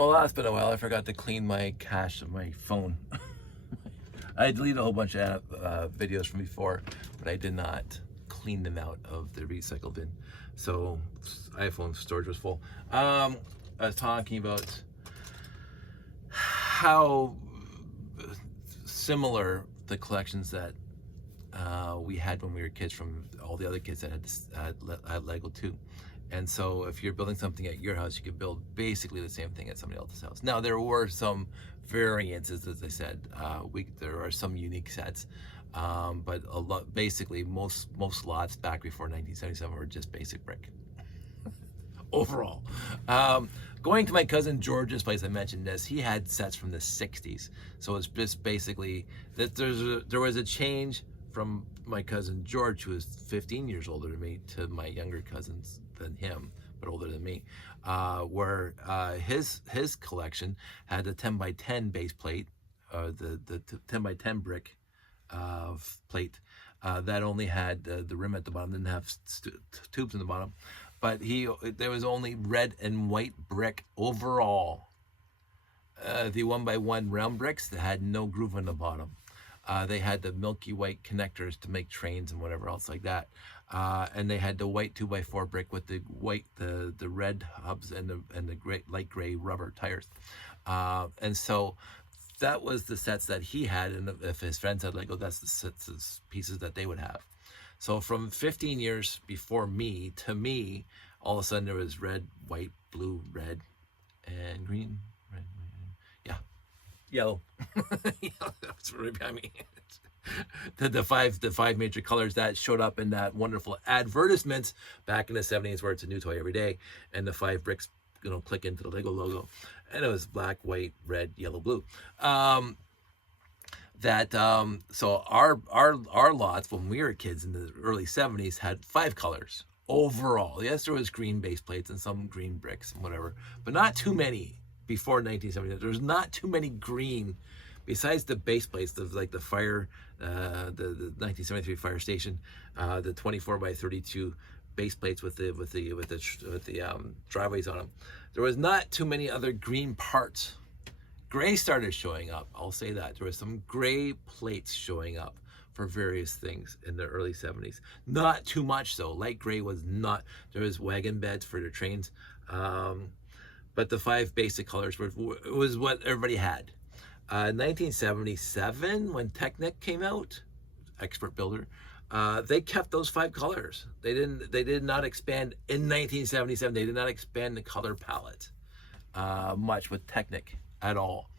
Well, that's been a while. I forgot to clean my cache of my phone. I deleted a whole bunch of videos from before, but I did not clean them out of the recycle bin. So iPhone storage was full. I was talking about how similar the collections that we had when we were kids from all the other kids that had Lego too. And so if you're building something at your house, you could build basically the same thing at somebody else's house. Now, there were some variances, as I said. There are some unique sets, but a lot, basically most lots back before 1977 were just basic brick. Overall, going to my cousin George's place, I mentioned this. He had sets from the 60s, so it's just basically that there was a change from my cousin George, who is 15 years older than me, to my younger cousins than him, but older than me, where his collection had a 10 by 10 base plate, the 10 by 10 brick plate that only had the rim at the bottom, didn't have tubes in the bottom, but there was only red and white brick overall. The 1 by 1 round bricks that had no groove in the bottom. They had the milky white connectors to make trains and whatever else like that, and they had the white 2 by 4 brick with the red hubs and the light gray rubber tires, and so that was the sets that he had, and if his friends had Lego, that's the sets of pieces that they would have. So from 15 years before me to me, all of a sudden there was red, white, blue, red, and green. Yellow. That's right behind me. the five major colors that showed up in that wonderful advertisements back in the 70s, where it's a new toy every day, and the 5 bricks click into the Lego logo, and it was black, white, red, yellow, blue. So our lots when we were kids in the early 70s had 5 colors overall. Yes, there was green base plates and some green bricks and whatever, but not too many. Before 1970, there was not too many green, besides the base plates, like the fire, the 1973 fire station, the 24 by 32 base plates with the driveways on them. There was not too many other green parts. Gray started showing up. I'll say that there was some gray plates showing up for various things in the early 70s. Not too much though. Light gray was not. There was wagon beds for the trains. But the 5 basic colors was what everybody had. 1977, when Technic came out, expert builder, they kept those 5 colors. They did not expand in 1977. They did not expand the color palette much with Technic at all.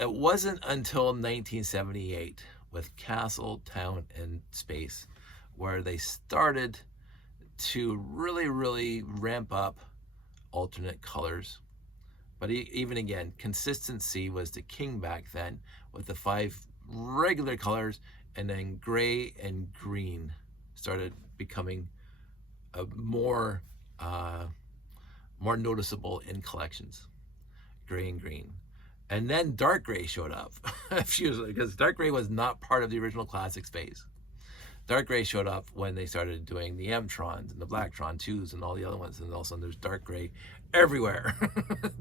It wasn't until 1978 with Castle, Town, and Space where they started to really ramp up alternate colors. But even again, consistency was the king back then, with the 5 regular colors, and then gray and green started becoming more noticeable in collections. Gray and green. And then dark gray showed up, because dark gray was not part of the original classic space. Dark gray showed up when they started doing the M-Trons and the Blacktron 2s and all the other ones, and all of a sudden there's dark gray everywhere.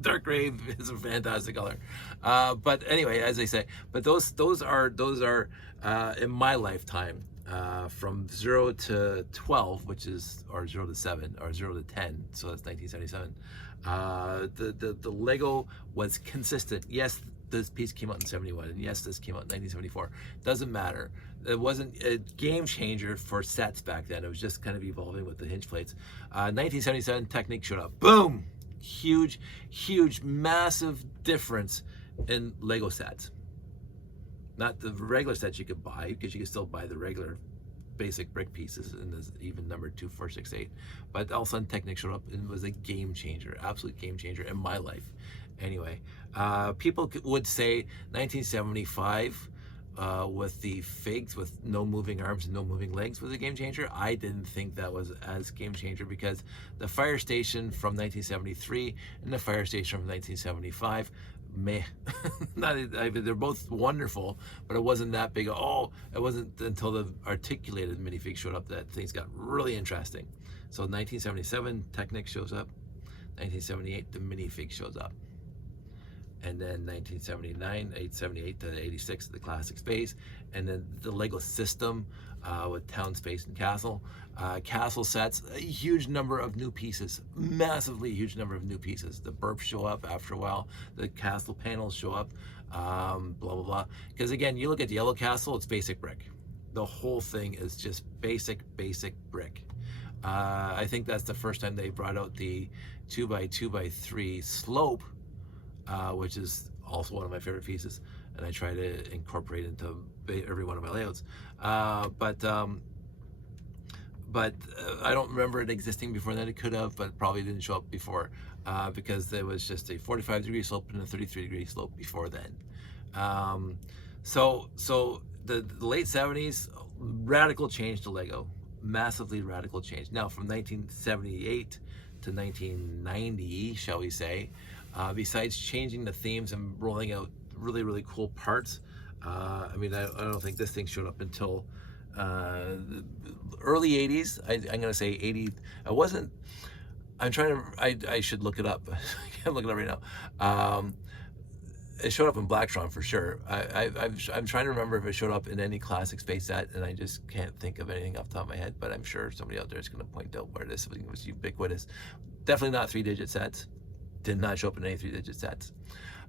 Dark gray is a fantastic color. But anyway, as I say, but those are in my lifetime, from 0 to 12, which is, or 0 to 7, or 0 to 10, so that's 1977. The Lego was consistent. Yes, this piece came out in 71, and yes, this came out in 1974. Doesn't matter. It wasn't a game changer for sets back then. It was just kind of evolving with the hinge plates. 1977, Technic showed up. Boom! Huge, massive difference in Lego sets. Not the regular sets you could buy, because you could still buy the regular basic brick pieces in this even number 2, 4, 6, 8. But all of a sudden Technic showed up and was a game changer, absolute game changer in my life. Anyway, people would say 1975 with the figs with no moving arms and no moving legs was a game changer. I didn't think that was as game changer, because the fire station from 1973 and the fire station from 1975, they're both wonderful, but it wasn't that big. Oh, it wasn't until the articulated minifig showed up that things got really interesting. So 1977, Technic shows up. 1978, the minifig shows up. and then 1979, 878 to 86, the classic space, and then the Lego system with town, space, and castle. Castle sets, a huge number of new pieces, massively huge number of new pieces. The burps show up after a while, the castle panels show up, blah, blah, blah. Because again, you look at the yellow castle, it's basic brick. The whole thing is just basic brick. I think that's the first time they brought out the 2x2x3 slope, which is also one of my favorite pieces, and I try to incorporate into every one of my layouts. But I don't remember it existing before then. It could have, but probably didn't show up before, because there was just a 45-degree slope and a 33-degree slope before then. So the late 70s, radical change to Lego. Massively radical change. Now from 1978 to 1990, shall we say, besides changing the themes and rolling out really cool parts, I mean, I don't think this thing showed up until the early 80s. I'm gonna say 80. I should look it up. I can't look it up right now. It showed up in Blacktron for sure. I'm trying to remember if it showed up in any classic space set, and I just can't think of anything off the top of my head, but I'm sure somebody out there is going to point out where this was ubiquitous. Definitely not 3-digit sets. Did not show up in any 3-digit sets.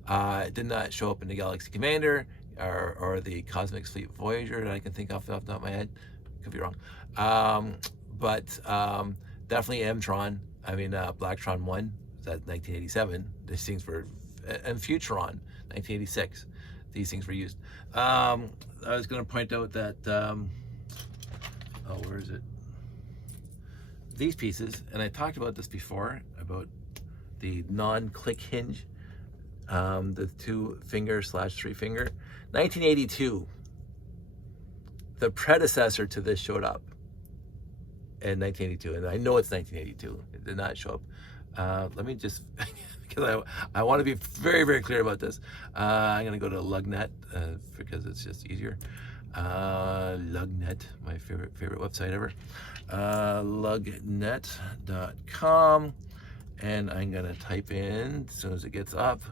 It did not show up in the Galaxy Commander or the Cosmic Fleet Voyager that I can think off the top of my head. Could be wrong. But definitely Mtron. I mean, Blacktron 1, that 1987. These things were, and Futuron, 1986, these things were used. I was going to point out that, where is it? These pieces, and I talked about this before, about the non-click hinge, the 2-finger/3-finger. 1982, the predecessor to this showed up in 1982, and I know it's 1982. It did not show up. Let me just, because I want to be very clear about this. I'm going to go to Lugnet because it's just easier. Lugnet, my favorite website ever. Lugnet.com, and I'm going to type in, as soon as it gets up,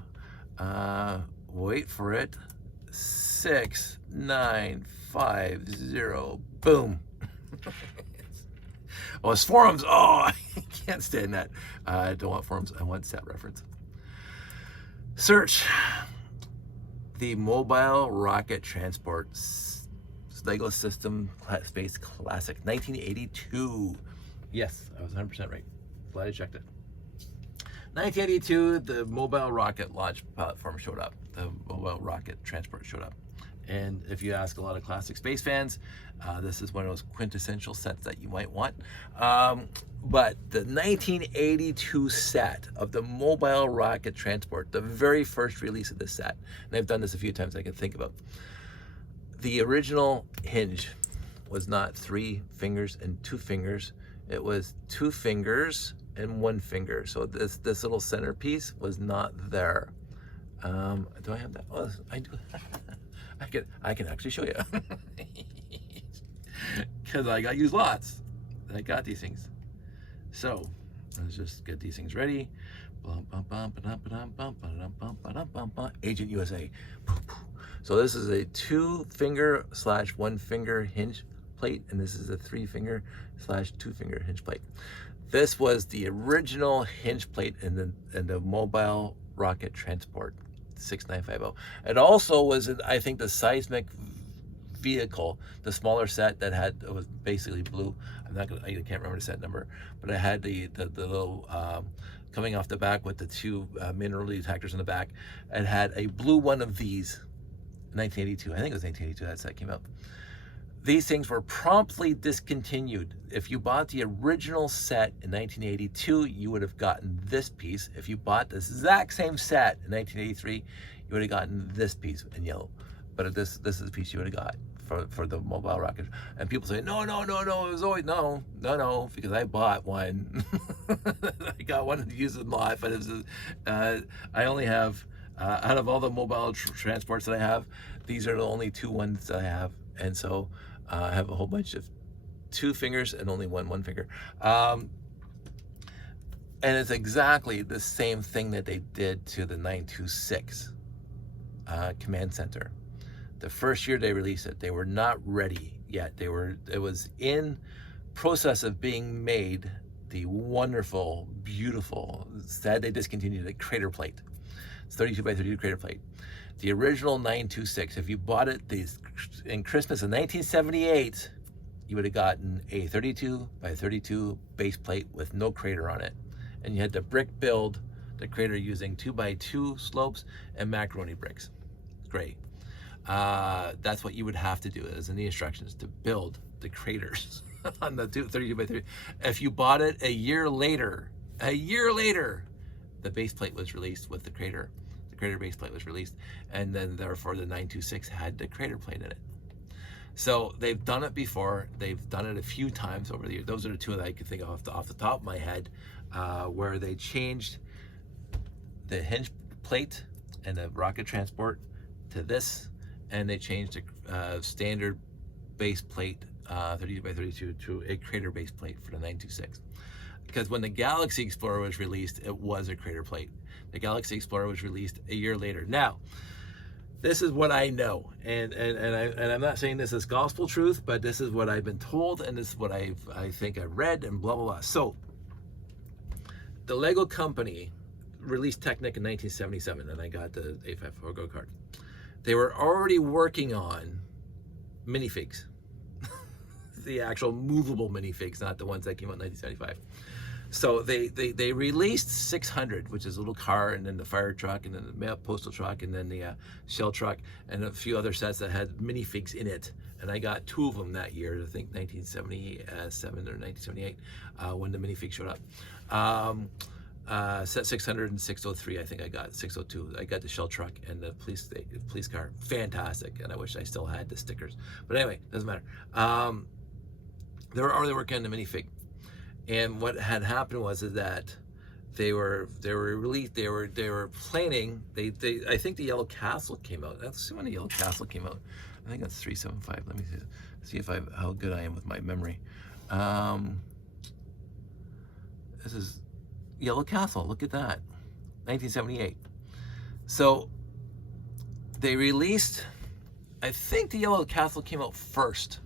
wait for it, 6950, boom. Oh, it's forums. Oh, I can't stand that. I don't want forums. I want set reference. Search the Mobile Rocket Transport Lego System Space Classic 1982. Yes, I was 100% right. Glad I checked it. 1982, the Mobile Rocket Launch Platform showed up. The Mobile Rocket Transport showed up. And if you ask a lot of classic space fans, this is one of those quintessential sets that you might want. But the 1982 set of the Mobile Rocket Transport, the very first release of this set, and I've done this a few times I can think about, the original hinge was not 3 fingers and 2 fingers. It was 2 fingers and 1 finger. So this little centerpiece was not there. Do I have that? Oh, I do. I can actually show you. Because I got used lots. I got these things. So let's just get these things ready. Agent USA. So this is a 2-finger/1 finger hinge plate, and this is a 3-finger/2 finger hinge plate. This was the original hinge plate in the Mobile Rocket Transport 6950. It also was, I think, the seismic vehicle, the smaller set that it was basically blue. I can't remember the set number, but it had the little coming off the back with the 2 mineral detectors in the back. It had a blue one of these. 1982, I think it was 1982 that set came out. These things were promptly discontinued. If you bought the original set in 1982, you would have gotten this piece. If you bought the exact same set in 1983, you would have gotten this piece in yellow. But this is the piece you would have got for the Mobile Rocket. And people say, no, it was always, no, because I bought one. I got one to use in life, but it was, I only have, out of all the mobile transports that I have, these are the only 2 ones that I have. And so I have a whole bunch of 2 fingers and only one finger. And it's exactly the same thing that they did to the 926 command center. The first year they released it, they were not ready yet. It was in process of being made, the wonderful, beautiful, sad they discontinued it, crater plate. It's 32 by 32 crater plate. The original 926, if you bought it in Christmas of 1978, you would have gotten a 32 by 32 base plate with no crater on it. And you had to brick build the crater using 2 by 2 slopes and macaroni bricks. Great. That's what you would have to do, as in the instructions, to build the craters on the 32 by 30. If you bought it a year later, the base plate was released with the crater. The crater base plate was released, and then therefore the 926 had the crater plate in it. So they've done it before. They've done it a few times over the years. Those are the two that I could think of off the top of my head, where they changed the hinge plate and the rocket transport to this, and they changed the standard base plate 32 by 32 to a crater base plate for the 926. Because when the Galaxy Explorer was released, it was a crater plate. The Galaxy Explorer was released a year later. Now, this is what I know, and I'm not saying this is gospel truth, but this is what I've been told, and this is what I think I've read, and blah blah blah. So, the Lego company released Technic in 1977, and I got the A54 Go card. They were already working on minifigs, the actual movable minifigs, not the ones that came out in 1975. So they released 600, which is a little car, and then the fire truck, and then the mail postal truck, and then the shell truck, and a few other sets that had minifigs in it. And I got 2 of them that year, I think 1977 or 1978, when the minifig showed up. Set 600 and 603, I think I got 602. I got the shell truck and the police car. Fantastic, and I wish I still had the stickers. But anyway, doesn't matter. They were already working on the minifig. And what had happened was that they were planning. I think the Yellow Castle came out. Let's see when the Yellow Castle came out. I think that's 375. Let me see if how good I am with my memory. This is Yellow Castle. Look at that, 1978. So they released. I think the Yellow Castle came out first,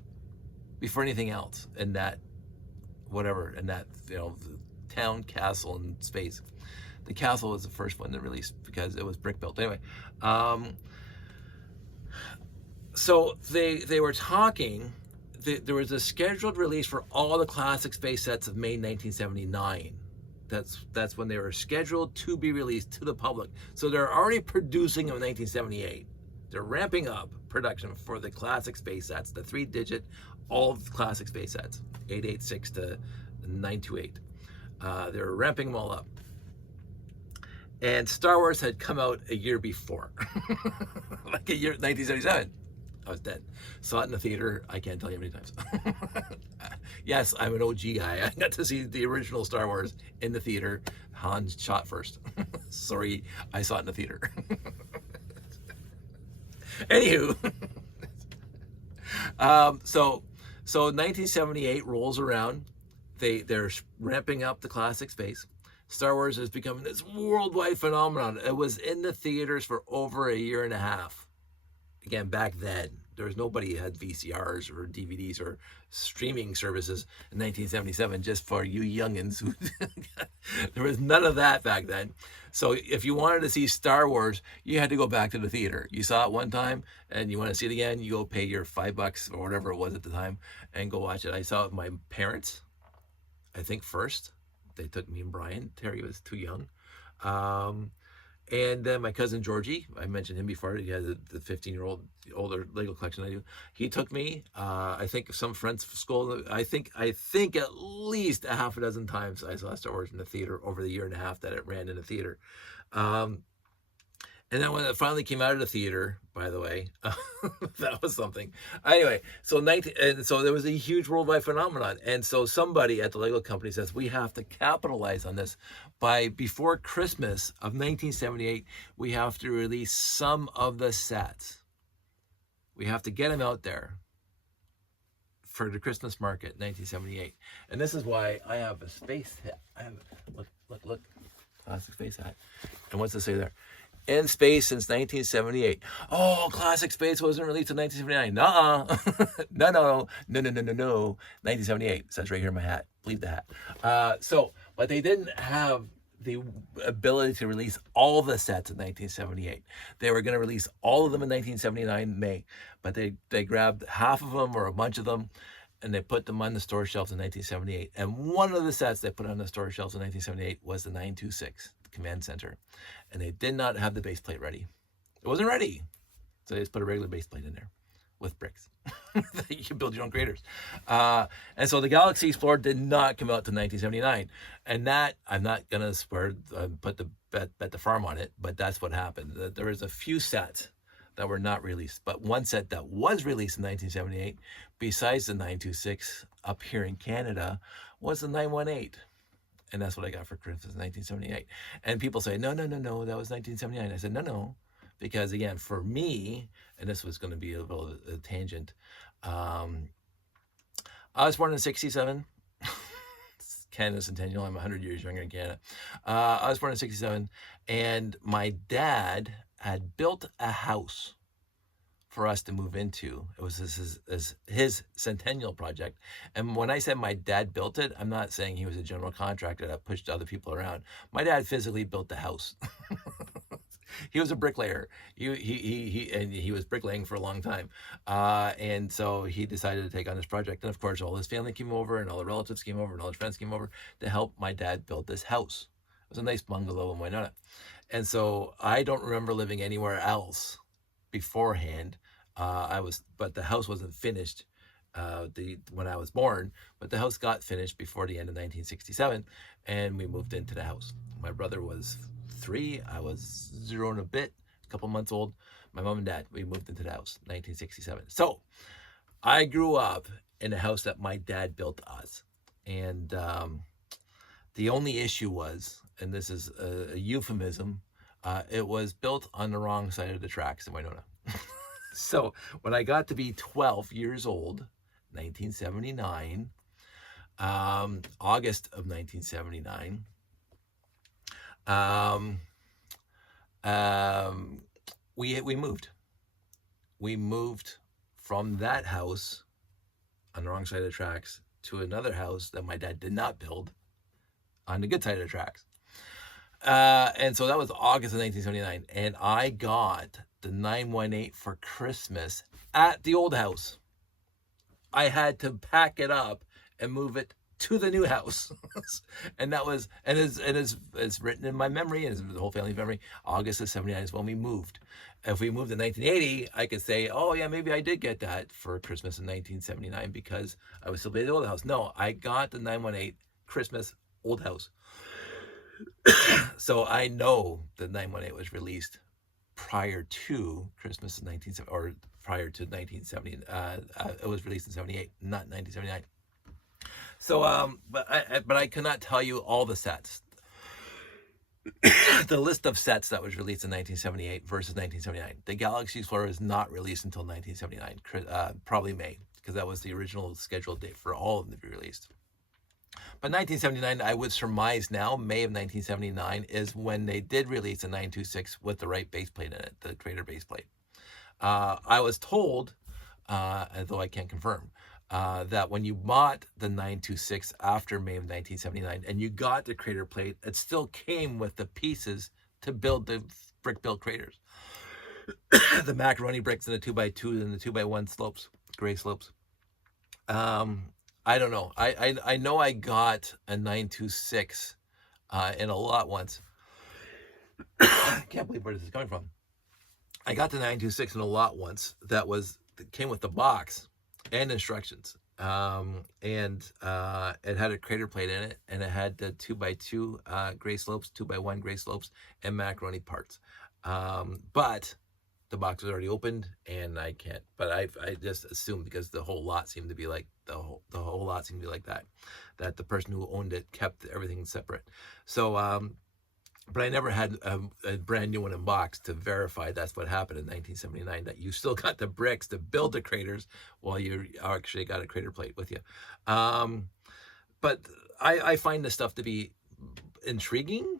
before anything else, in that. Whatever, and that, the town, castle, and space. The castle was the first one to release because it was brick built. Anyway, so they were talking. There was a scheduled release for all the classic space sets of May 1979. That's when they were scheduled to be released to the public. So they're already producing them in 1978. They're ramping up production for the classic space sets, the 3-digit, all of the classic space sets, 886 to 928. They're ramping them all up. And Star Wars had come out a year before, like a year, 1977. I was dead. Saw it in the theater. I can't tell you how many times. Yes, I'm an OG guy. I got to see the original Star Wars in the theater. Han shot first. Sorry, I saw it in the theater. Anywho, so 1978 rolls around. They're ramping up the classic space. Star Wars is becoming this worldwide phenomenon. It was in the theaters for over a year and a half. Again, back then, there was nobody who had VCRs or DVDs or streaming services in 1977, just for you youngins. There was none of that back then. So if you wanted to see Star Wars, you had to go back to the theater. You saw it one time and you want to see it again, you go pay your $5 or whatever it was at the time and go watch it. I saw it with my parents, I think first. They took me and Brian. Terry was too young. And then my cousin Georgie, I mentioned him before. He has the 15-year-old older Lego collection I do. He took me. I think some friends from school. I think at least a half a dozen times I saw Star Wars in the theater over the year and a half that it ran in the theater. And then when it finally came out of the theater, by the way, that was something. Anyway, so there was a huge worldwide phenomenon. And so somebody at the Lego company says, we have to capitalize on this. Before Christmas of 1978, we have to release some of the sets. We have to get them out there for the Christmas market, 1978. And this is why I have a space hat. I have, look, classic space hat. And what's it say there? In space since 1978. Oh, classic space wasn't released in 1979. No. 1978. It says right here in my hat. Believe the hat. But they didn't have the ability to release all the sets in 1978. They were going to release all of them in 1979 May, but they grabbed half of them or a bunch of them, and they put them on the store shelves in 1978. And one of the sets they put on the store shelves in 1978 was the 926, the Command Center. And they did not have the base plate ready. It wasn't ready. So they just put a regular base plate in there with bricks. You can build your own craters. And so the Galaxy Explorer did not come out to 1979. And that, I'm not going to put the bet the farm on it, but that's what happened. There was a few sets that were not released, but one set that was released in 1978, besides the 926 up here in Canada, was the 918. And that's what I got for Christmas in 1978. And people say, no, that was 1979. I said, no, because again, for me, and this was going to be a little a tangent, I was born in 67. Canada Centennial. I'm 100 years younger in Canada. I was born in 67, and my dad had built a house for us to move into. It was his centennial project. And when I said my dad built it, I'm not saying he was a general contractor that pushed other people around. My dad physically built the house. He was a bricklayer. He was bricklaying for a long time. And so he decided to take on this project. And of course, all his family came over and all the relatives came over and all his friends came over to help my dad build this house. It was a nice bungalow in Winona. And so I don't remember living anywhere else beforehand. But the house wasn't finished when I was born, but the house got finished before the end of 1967, and we moved into the house. My brother was 3, I was 0 and a bit, a couple months old. My mom and dad, we moved into the house, 1967. So I grew up in a house that my dad built us, and the only issue was, and this is a euphemism, it was built on the wrong side of the tracks in Winona. So when I got to be 12 years old, 1979, August of 1979, we moved. We moved from that house on the wrong side of the tracks to another house that my dad did not build on the good side of the tracks. And so that was August of 1979. And I got the 918 for Christmas at the old house. I had to pack it up and move it to the new house. And that was, and it's written in my memory, and it's the whole family's memory, August of 79 is when we moved. If we moved in 1980, I could say, oh yeah, maybe I did get that for Christmas in 1979 because I was still at the old house. No, I got the 918 Christmas old house. So I know the 918 was released prior to Christmas in 1970, or prior to 1970. It was released in 78, not 1979. So, but I cannot tell you all the sets. The list of sets that was released in 1978 versus 1979. The Galaxy Explorer is not released until 1979, probably May, because that was the original scheduled date for all of them to be released. But 1979, I would surmise now, May of 1979, is when they did release a 926 with the right base plate in it, the Crater base plate. I was told, although I can't confirm, that when you bought the 926 after May of 1979 and you got the Crater plate, it still came with the pieces to build the brick-built craters. The macaroni bricks and the 2x2 and the 2x1 slopes, gray slopes. I don't know. I know I got a 926 in a lot once. I can't believe where this is coming from. I got the 926 in a lot once that came with the box and instructions. And it had a Crater plate in it, and it had the 2x2 gray slopes, 2x1 gray slopes, and macaroni parts. But the box was already opened, and I can't. But I just assumed, because the whole lot seemed to be like the whole lot seemed to be like that the person who owned it kept everything separate. So but I never had a brand new one in box to verify that's what happened in 1979, that you still got the bricks to build the craters while you actually got a crater plate with you. Um, but I find this stuff to be intriguing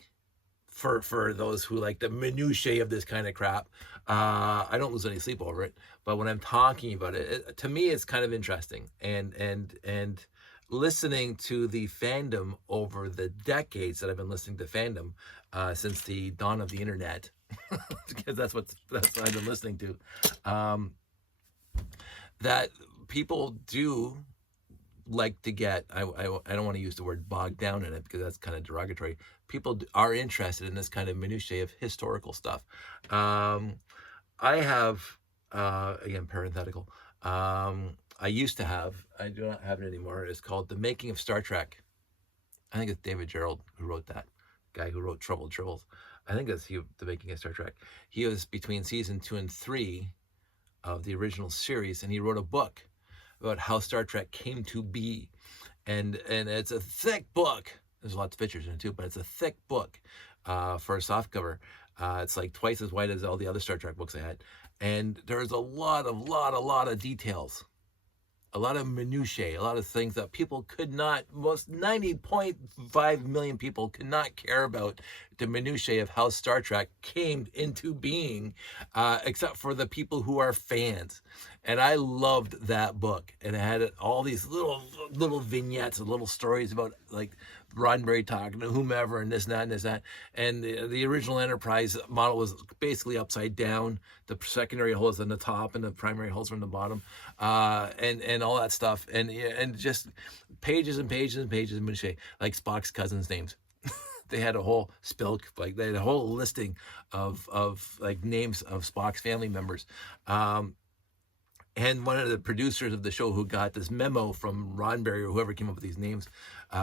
for those who like the minutiae of this kind of crap. I don't lose any sleep over it, but when I'm talking about it, to me, it's kind of interesting. And listening to the fandom over the decades that I've been listening to fandom since the dawn of the internet, because that's what I've been listening to. That people do like to get, I don't want to use the word bogged down in it because that's kind of derogatory. People are interested in this kind of minutiae of historical stuff. I have, again, parenthetical, I used to have, I do not have it anymore. It's called The Making of Star Trek. I think it's David Gerald who wrote that, guy who wrote Troubled Tribbles. I think that's The Making of Star Trek. He was between season 2 and 3 of the original series, and he wrote a book about how Star Trek came to be. And it's a thick book. There's lots of pictures in it too, but it's a thick book for a softcover. It's like twice as wide as all the other Star Trek books I had. And there's a lot of details, a lot of minutiae, a lot of things that people could not, most 90.5 million people could not care about the minutiae of how Star Trek came into being, except for the people who are fans. And I loved that book. And it had all these little vignettes and little stories about like Roddenberry talking to whomever and this and that and this and that. And the original Enterprise model was basically upside down. The secondary holes on the top and the primary holes were on the bottom, and all that stuff. And just pages and pages and pages of minutiae, like Spock's cousins' names. They had a whole like they had a whole listing of like names of Spock's family members. And one of the producers of the show who got this memo from Roddenberry or whoever came up with these names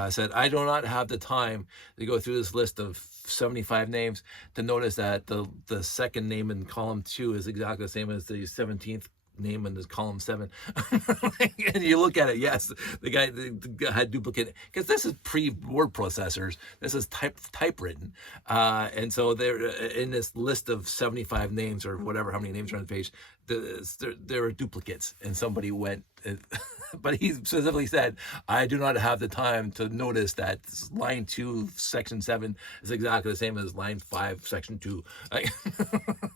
said, I do not have the time to go through this list of 75 names to notice that the second name in column 2 is exactly the same as the 17th name in this column 7. And you look at it, yes, the guy had duplicate, because this is pre-word processors. This is typewritten. And so they're in this list of 75 names or whatever, how many names are on the page, there are duplicates, and somebody went, but he specifically said, I do not have the time to notice that line 2, section 7 is exactly the same as line 5, section 2.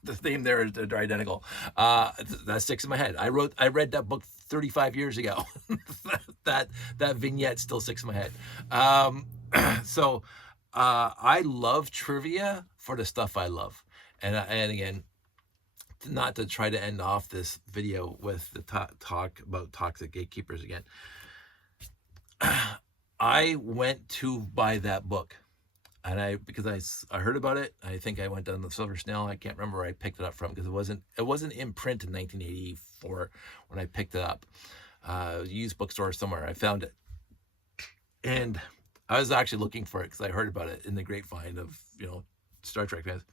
The name there, they're identical. That sticks in my head. I read that book 35 years ago. that vignette still sticks in my head. So I love trivia for the stuff I love. And again, not to try to end off this video with the talk about toxic gatekeepers again. I went to buy that book, and because I heard about it. I think I went down the Silver Snail. I can't remember where I picked it up from, because it wasn't in print in 1984 when I picked it up. Used bookstore somewhere. I found it, and I was actually looking for it because I heard about it in the grapevine of Star Trek fans.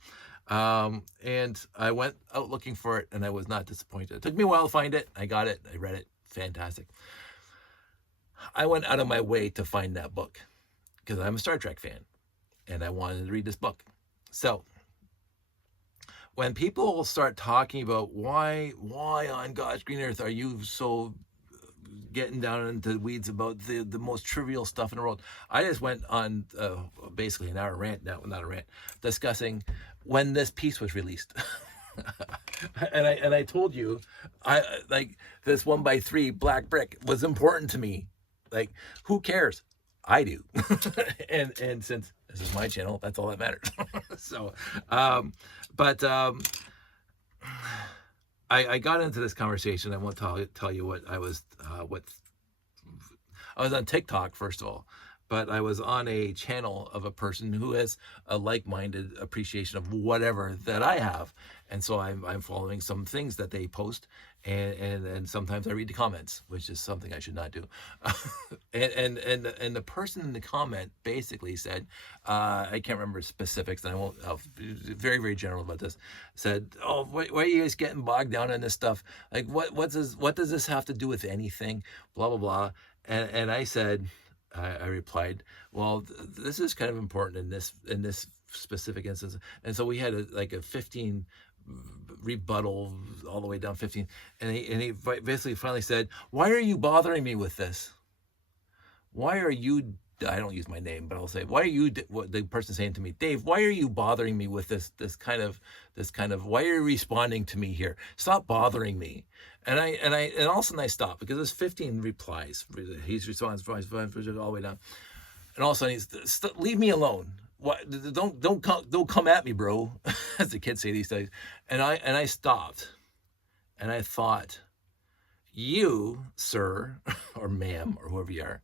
And I went out looking for it, and I was not disappointed. It took me a while to find it. I got it. I read it. Fantastic. I went out of my way to find that book because I'm a Star Trek fan, and I wanted to read this book. So when people start talking about why on God's green earth are you so getting down into the weeds about the most trivial stuff in the world, I just went on basically an hour rant, not a rant, discussing when this piece was released. and I told you, I like this 1x3 black brick was important to me. Like, who cares? I do. and since this is my channel, that's all that matters. So, I got into this conversation. I won't tell you what I was I was on TikTok, first of all, but I was on a channel of a person who has a like-minded appreciation of whatever that I have. And so I'm following some things that they post, and sometimes I read the comments, which is something I should not do. and the person in the comment basically said, I can't remember specifics, and I'll be very, very general about this, said, oh, why are you guys getting bogged down in this stuff? Like, what does this have to do with anything? Blah, blah, blah. And I said, I replied, well, this is kind of important in this specific instance. And so we had like a 15 rebuttal all the way down 15. And he basically finally said, why are you bothering me with this? Why are you, I don't use my name, but I'll say, why are you, what the person saying to me, Dave, why are you bothering me with this kind of, why are you responding to me here? Stop bothering me. And all of a sudden I stopped, because there's 15 replies. He's responds all the way down. And all of a sudden he's, leave me alone. What? Don't come at me, bro, as the kids say these days. And I stopped, and I thought, you, sir, or ma'am, or whoever you are,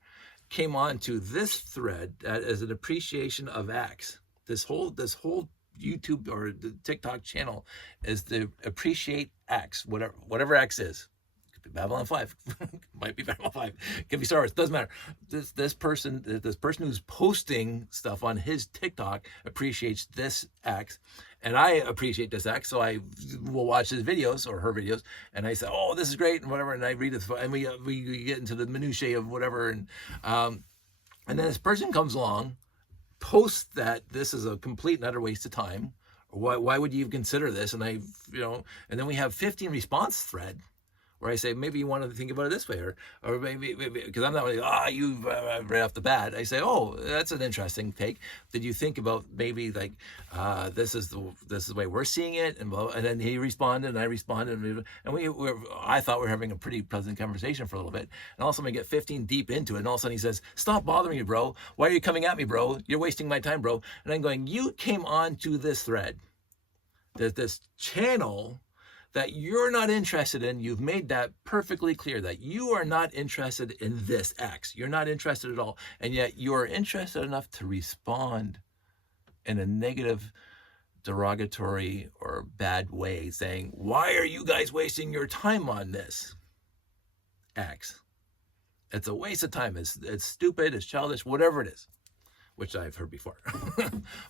came on to this thread as an appreciation of X. This whole YouTube or the TikTok channel is to appreciate X, whatever X is. It could be Babylon 5, might be Babylon 5, it could be Star Wars, doesn't matter. This person who's posting stuff on his TikTok appreciates this X, and I appreciate this X, so I will watch his videos or her videos, and I say, oh, this is great, and whatever, and I read it, and we get into the minutiae of whatever, and then this person comes along, posts that this is a complete and utter waste of time. Why would you even consider this? And and then we have 15 response thread where I say, maybe you want to think about it this way, or maybe because I'm not really, you right off the bat. I say, oh, that's an interesting take. Did you think about maybe like this is the way we're seeing it, and then he responded, and I responded, and I thought we were having a pretty pleasant conversation for a little bit, and all of a sudden we get 15 deep into it, and all of a sudden he says, stop bothering me, bro. Why are you coming at me, bro? You're wasting my time, bro. And I'm going, you came on to this thread, this channel that you're not interested in. You've made that perfectly clear, that you are not interested in this X. You're not interested at all. And yet you're interested enough to respond in a negative, derogatory, or bad way, saying, why are you guys wasting your time on this X? It's a waste of time. It's stupid, it's childish, whatever it is, which I've heard before.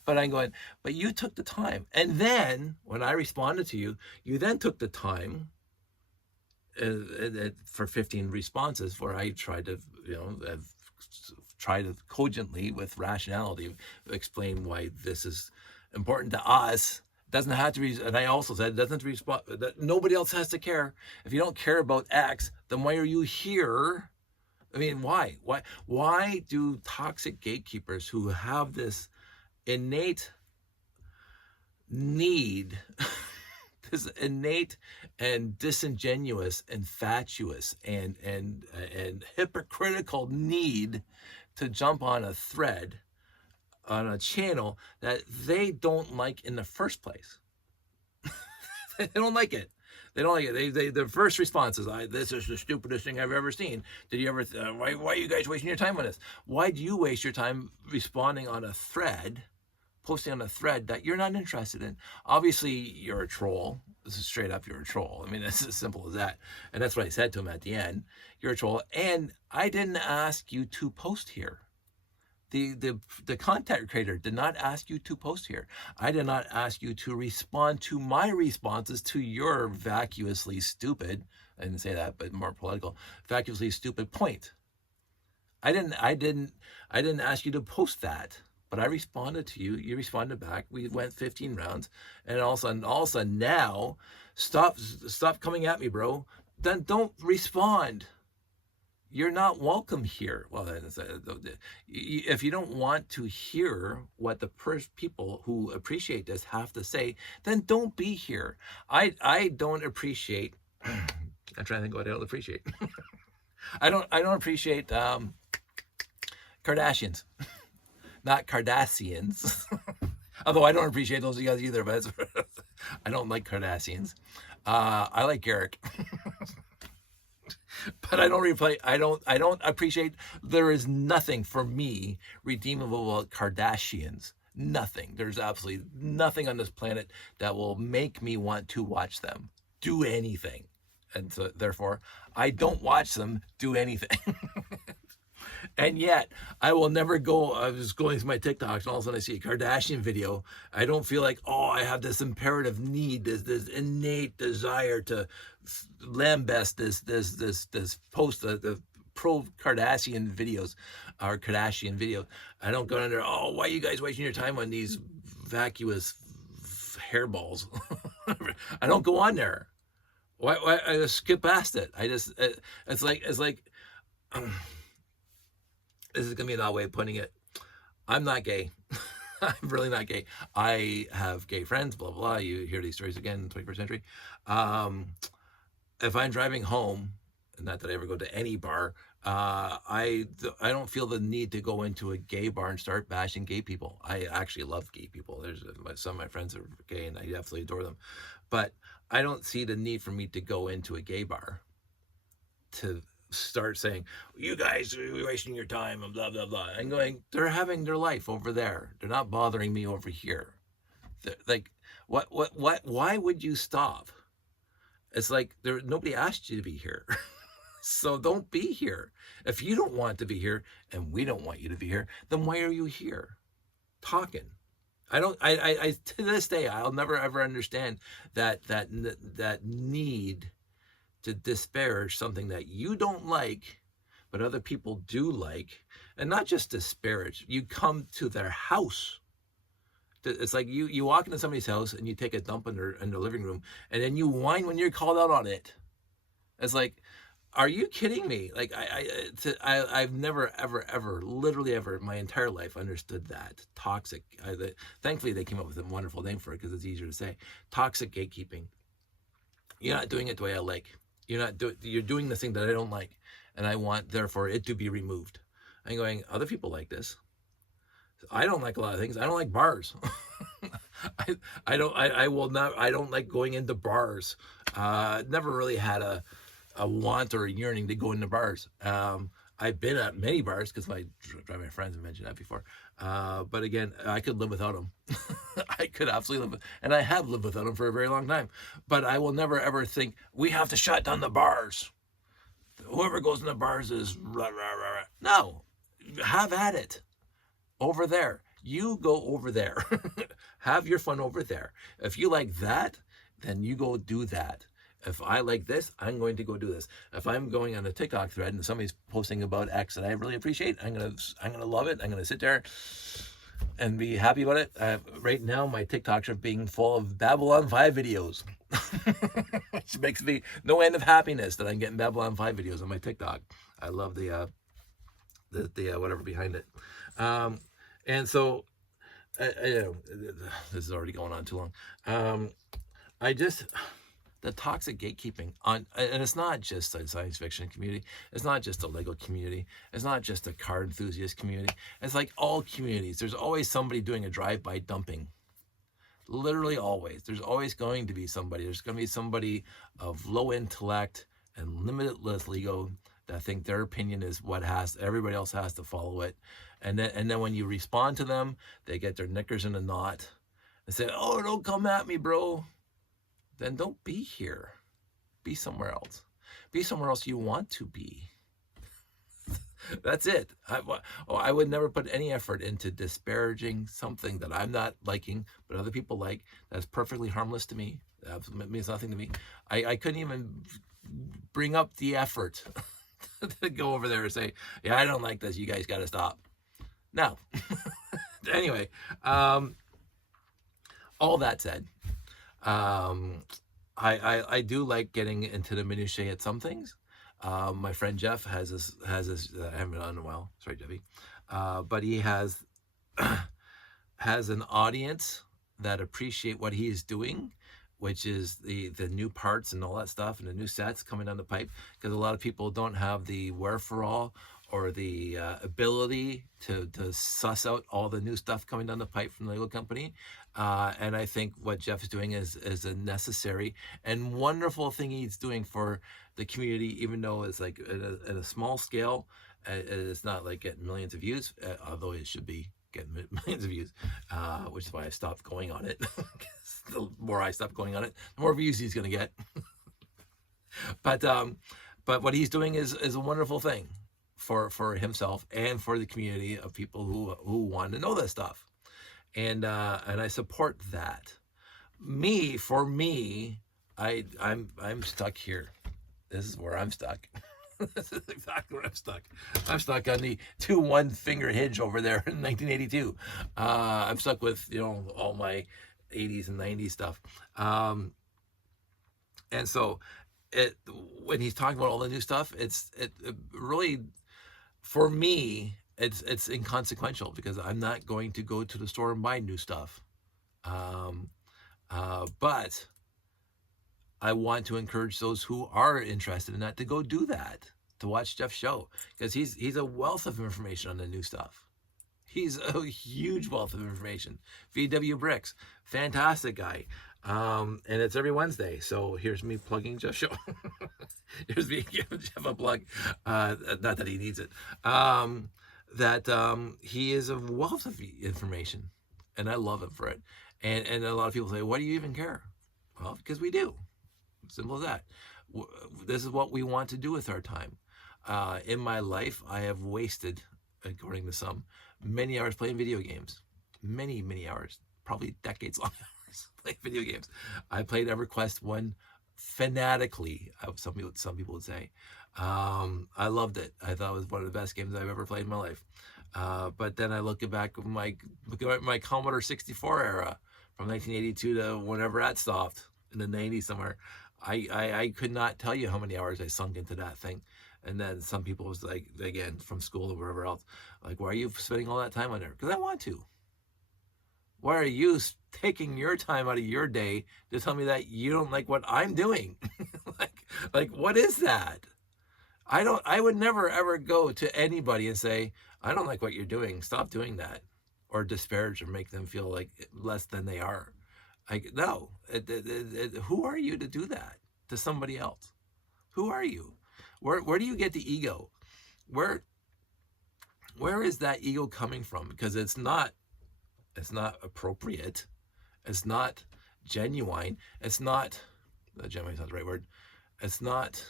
But I'm going, but you took the time. And then when I responded to you, you then took the time for 15 responses where I tried to, try to cogently, with rationality, explain why this is important to us. It doesn't have to be, and I also said, it doesn't have to respond, that nobody else has to care. If you don't care about X, then why are you here? I mean, why? Why do toxic gatekeepers who have this innate need, this innate and disingenuous and fatuous and hypocritical need to jump on a thread, on a channel that they don't like in the first place? They don't like it. They don't like it. Their first response is, this is the stupidest thing I've ever seen. Did you ever, why are you guys wasting your time on this? Why do you waste your time responding on a thread, posting on a thread that you're not interested in? Obviously, you're a troll. This is straight up, you're a troll. I mean, it's as simple as that. And that's what I said to him at the end. You're a troll. And I didn't ask you to post here. The content creator did not ask you to post here. I did not ask you to respond to my responses to your vacuously stupid, I didn't say that, but more political, vacuously stupid point. I didn't ask you to post that, but I responded to you. You responded back. We went 15 rounds, and all of a sudden now, stop coming at me, bro. Then don't respond. You're not welcome here. Well, if you don't want to hear what the people who appreciate this have to say, then don't be here. I don't appreciate. I'm trying to think what I don't appreciate. I don't appreciate Kardashians, not Kardashians. Although I don't appreciate those of you guys either, but I don't like Kardashians. I like Garrick. But I don't appreciate, there is nothing for me redeemable about Kardashians. Nothing. There's absolutely nothing on this planet that will make me want to watch them do anything. And so therefore, I don't watch them do anything. And yet, I will never go, I was going through my TikToks, and all of a sudden I see a Kardashian video. I don't feel like, I have this imperative need, this innate desire to lambast this post, the pro-Kardashian videos, or Kardashian videos. I don't go under, why are you guys wasting your time on these vacuous hairballs. I don't go on there. Why I just skip past it. It's like this is gonna be an odd way of putting it. I'm not gay. I'm really not gay. I have gay friends, blah, blah. You hear these stories again in the 21st century. If I'm driving home, not that I ever go to any bar, I don't feel the need to go into a gay bar and start bashing gay people. I actually love gay people. There's some of my friends are gay and I absolutely adore them. But I don't see the need for me to go into a gay bar to start saying, you guys are wasting your time and blah, blah, blah. I'm going, they're having their life over there. They're not bothering me over here. Like, why would you stop? It's like, nobody asked you to be here. So don't be here. If you don't want to be here and we don't want you to be here, then why are you here talking? I to this day, I'll never ever understand that need to disparage something that you don't like, but other people do like, and not just disparage. You come to their house. It's like you walk into somebody's house and you take a dump in their living room, and then you whine when you're called out on it. It's like, are you kidding me? Like I've never ever literally ever in my entire life understood that toxic. Thankfully they came up with a wonderful name for it because it's easier to say. Toxic gatekeeping. You're not doing it the way I like. You're doing the thing that I don't like, and I want therefore it to be removed. I'm going, other people like this. I don't like a lot of things. I don't like bars. I don't like going into bars. Never really had a want or a yearning to go into bars. I've been at many bars because my friends have mentioned that before. But again, I could live without them. I could absolutely live, and I have lived without them for a very long time. But I will never ever think we have to shut down the bars. Whoever goes in the bars is rah, rah, rah, rah. No, have at it. Over there. You go over there. Have your fun over there. If you like that, then you go do that. If I like this, I'm going to go do this. If I'm going on a TikTok thread and somebody's posting about X that I really appreciate, I'm gonna love it. I'm gonna sit there and be happy about it. Right now, my TikToks are being full of Babylon 5 videos, which makes me no end of happiness that I'm getting Babylon 5 videos on my TikTok. I love the whatever behind it. And so, this is already going on too long. The toxic gatekeeping and it's not just a science fiction community. It's not just a Lego community. It's not just a car enthusiast community. It's like all communities. There's always somebody doing a drive-by dumping. Literally always. There's always going to be somebody. There's going to be somebody of low intellect and limitless ego that think their opinion is what everybody else has to follow it. And then when you respond to them, they get their knickers in a knot and say, oh, don't come at me, bro. Then don't be here. Be somewhere else. Be somewhere else you want to be. That's it. I would never put any effort into disparaging something that I'm not liking, but other people like. That's perfectly harmless to me. That means nothing to me. I couldn't even bring up the effort to go over there and say, yeah, I don't like this. You guys got to stop. No. Anyway, all that said, I do like getting into the minutiae at some things. My friend Jeff has this I haven't been on in a while. Sorry, Jeffy. But he has an audience that appreciate what he is doing, which is the new parts and all that stuff and the new sets coming down the pipe, because a lot of people don't have the wherewithal or the ability to suss out all the new stuff coming down the pipe from the Lego company. And I think what Jeff is doing is a necessary and wonderful thing he's doing for the community, even though it's like at a small scale. It's not like getting millions of views, although it should be getting millions of views, which is why I stopped going on it. The more I stop going on it, the more views he's going to get. But what he's doing is a wonderful thing for himself and for the community of people who want to know this stuff. And I support that. For me, I'm stuck here. This is where I'm stuck. This is exactly where I'm stuck. I'm stuck on the 2 1-finger Hinge over there in 1982. I'm stuck with, all my 80s and 90s stuff. And so it when he's talking about all the new stuff, it really, for me, it's inconsequential because I'm not going to go to the store and buy new stuff. But I want to encourage those who are interested in that to go do that, to watch Jeff's show, because he's a wealth of information on the new stuff. He's a huge wealth of information. VW Bricks, fantastic guy. And it's every Wednesday. So here's me plugging Jeff's show. Here's me giving Jeff a plug. Not that he needs it. He is a wealth of information, and I love him for it. And a lot of people say, why do you even care? Well, because we do. Simple as that. This is what we want to do with our time. In my life, I have wasted, according to some, many hours playing video games. Many, many hours. Probably decades-long hours playing video games. I played EverQuest 1 fanatically, some people would say. I loved it. I thought it was one of the best games I've ever played in my life. But then I look back at my Commodore 64 era, from 1982 to whenever that stopped, in the 90s somewhere. I could not tell you how many hours I sunk into that thing. And then some people was like, again, from school or wherever else, like, why are you spending all that time on there? Because I want to. Why are you taking your time out of your day to tell me that you don't like what I'm doing? like what is that? I would never ever go to anybody and say, I don't like what you're doing. Stop doing that. Or disparage or make them feel like less than they are. No. Who are you to do that to somebody else? Who are you? Where do you get the ego? Where is that ego coming from? Because it's not appropriate. It's not genuine. It's not, genuine is not the right word. It's not,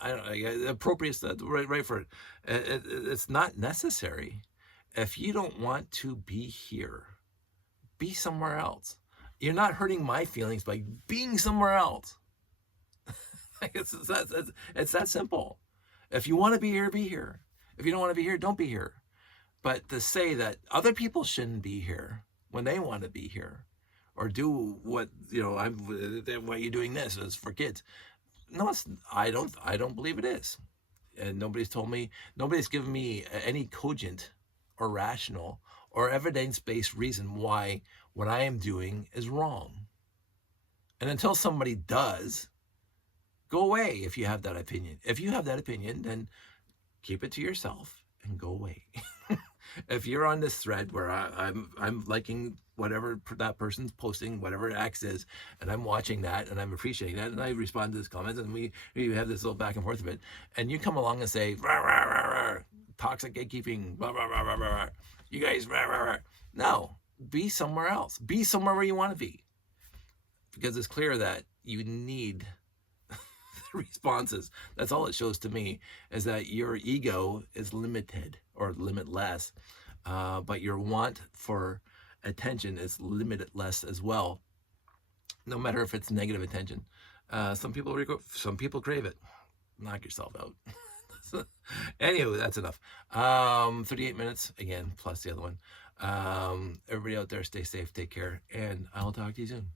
I don't know, appropriate is the right for it. It's not necessary. If you don't want to be here, be somewhere else. You're not hurting my feelings by being somewhere else. It's that simple. If you want to be here, be here. If you don't want to be here, don't be here. But to say that other people shouldn't be here when they want to be here, or do what, why are you doing this? It's for kids. No, I don't believe it is. And nobody's given me any cogent or rational or evidence-based reason why what I am doing is wrong. And until somebody does, go away if you have that opinion. If you have that opinion, then keep it to yourself and go away. If you're on this thread where I'm liking whatever that person's posting, whatever X is, and I'm watching that and I'm appreciating that, and I respond to his comments, and we have this little back and forth of it, and you come along and say, rah, rah, rah, rah, toxic gatekeeping, blah, blah, blah, blah, blah, you guys, rah, rah, rah. No, be somewhere else. Be somewhere where you want to be. Because it's clear that you need responses. That's all it shows to me, is that your ego is limited or limitless, but your want for attention is limitless as well, no matter if it's negative attention. Some people crave it. Knock yourself out. Anyway, that's enough. 38 minutes again, plus the other one. Everybody out there, stay safe, take care, and I'll talk to you soon.